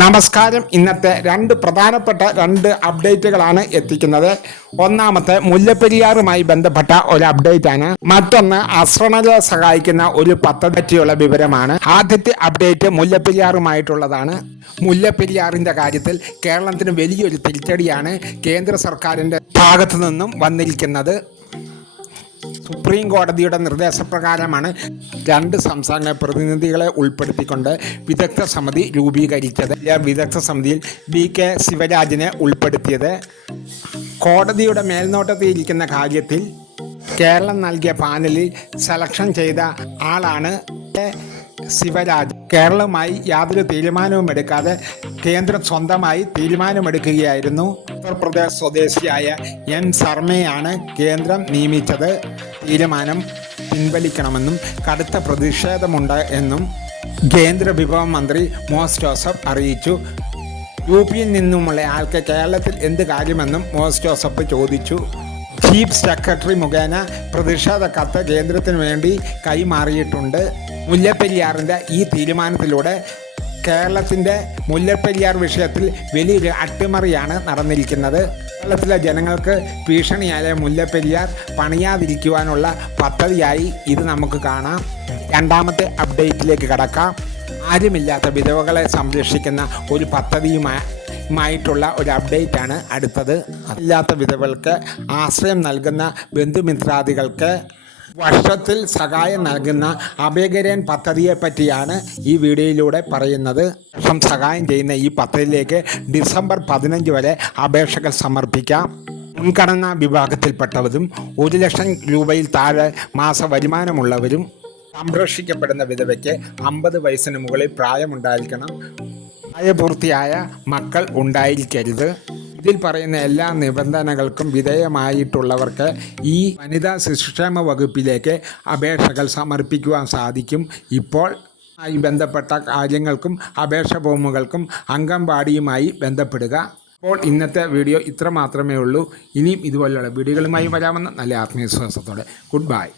നമസ്കാരം. ഇന്നത്തെ പ്രധാനപ്പെട്ട രണ്ട് അപ്ഡേറ്റുകളാണ് എത്തിക്കുന്നത്. ഒന്നാമത്തെ മുല്ലപ്പെരിയാറുമായി ബന്ധപ്പെട്ട ഒരു അപ്ഡേറ്റ് ആണ്. മറ്റൊന്ന് അശ്രണരെ സഹായിക്കുന്ന ഒരു പദ്ധതി പറ്റിയുള്ള വിവരമാണ്. ആദ്യത്തെ അപ്ഡേറ്റ് മുല്ലപ്പെരിയാറുമായിട്ടുള്ളതാണ്. മുല്ലപ്പെരിയാറിന്റെ കാര്യത്തിൽ കേരളത്തിന് വലിയൊരു തിരിച്ചടിയാണ് കേന്ദ്ര സർക്കാരിന്റെ ഭാഗത്തു നിന്നും വന്നിരിക്കുന്നത്. സുപ്രീം കോടതിയുടെ നിർദ്ദേശപ്രകാരമാണ് രണ്ട് സംസ്ഥാന പ്രതിനിധികളെ ഉൾപ്പെടുത്തിക്കൊണ്ട് വിദഗ്ധ സമിതി രൂപീകരിച്ചത്. വിദഗ്ധ സമിതിയിൽ VK ശിവരാജിനെ ഉൾപ്പെടുത്തിയത്. കോടതിയുടെ മേൽനോട്ടത്തിലിരിക്കുന്ന കാര്യത്തിൽ കേരളം നൽകിയ പാനലിൽ സെലക്ഷൻ ചെയ്ത ആളാണ് ശിവരാജ്. കേരളവുമായി യാതൊരു തീരുമാനവും എടുക്കാതെ കേന്ദ്രം സ്വന്തമായി തീരുമാനമെടുക്കുകയായിരുന്നു. ഉത്തർപ്രദേശ് സ്വദേശിയായ M ശർമ്മയാണ് കേന്ദ്രം നിയമിച്ചത്. തീരുമാനം പിൻവലിക്കണമെന്നും കടുത്ത പ്രതിഷേധമുണ്ട് എന്നും കേന്ദ്ര വിഭവ മന്ത്രി മോൻസ് ജോസഫ് അറിയിച്ചു. UP നിന്നുമുള്ള ആൾക്ക് കേരളത്തിൽ എന്ത് കാര്യമെന്നും മോൻസ് ജോസഫ് ചോദിച്ചു. ചീഫ് സെക്രട്ടറി മുഖേന പ്രതിഷേധ കത്ത് കേന്ദ്രത്തിന് വേണ്ടി കൈമാറിയിട്ടുണ്ട്. മുല്ലപ്പെരിയാറിൻ്റെ ഈ തീരുമാനത്തിലൂടെ കേരളത്തിൻ്റെ മുല്ലപ്പെരിയാർ വിഷയത്തിൽ വലിയൊരു അട്ടിമറിയാണ് നടന്നിരിക്കുന്നത്. കേരളത്തിലെ ജനങ്ങൾക്ക് ഭീഷണിയായ മുല്ലപ്പെരിയാർ പണിയാതിരിക്കുവാനുള്ള പദ്ധതിയായി ഇത് നമുക്ക് കാണാം. രണ്ടാമത്തെ അപ്ഡേറ്റിലേക്ക് കടക്കാം. ആരുമില്ലാത്ത വിധവകളെ സംരക്ഷിക്കുന്ന ഒരു പദ്ധതിയുമായിട്ടുള്ള ഒരു അപ്ഡേറ്റാണ് അടുത്തത്. ഇല്ലാത്ത വിധവകൾക്ക് ആശ്രയം നൽകുന്ന ബന്ധുമിത്രാദികൾക്ക് വർഷത്തിൽ സഹായം നൽകുന്ന അഭയകരൻ പദ്ധതിയെ പറ്റിയാണ് ഈ വീഡിയോയിലൂടെ പറയുന്നത്. വർഷം സഹായം ചെയ്യുന്ന ഈ പദ്ധതിയിലേക്ക് ഡിസംബർ 15 വരെ അപേക്ഷകൾ സമർപ്പിക്കാം. മുൻഗണനാ വിഭാഗത്തിൽപ്പെട്ടവരും 1 ലക്ഷം രൂപയിൽ താഴെ മാസ വരുമാനമുള്ളവരും സംരക്ഷിക്കപ്പെടുന്ന വിധവയ്ക്ക് 50 വയസ്സിന് മുകളിൽ പ്രായമുണ്ടായിരിക്കണം. പ്രായപൂർത്തിയായ മക്കൾ ഉണ്ടായിരിക്കരുത്. ഇതിൽ പറയുന്ന എല്ലാ നിബന്ധനകൾക്കും വിധേയമായിട്ടുള്ളവർക്ക് ഈ വനിതാ ശിശുക്ഷേമ വകുപ്പിലേക്ക് അപേക്ഷകൾ സമർപ്പിക്കുവാൻ സാധിക്കും. ഇപ്പോൾ ബന്ധപ്പെട്ട കാര്യങ്ങൾക്കും അപേക്ഷ ഫോമുകൾക്കും അംഗൻവാടിയുമായി ബന്ധപ്പെടുക. അപ്പോൾ ഇന്നത്തെ വീഡിയോ ഇത്ര മാത്രമേ ഉള്ളൂ. ഇനിയും ഇതുപോലെയുള്ള വീഡിയോകളുമായി വരാമെന്ന് നല്ല ആത്മവിശ്വാസത്തോടെ ഗുഡ് ബൈ.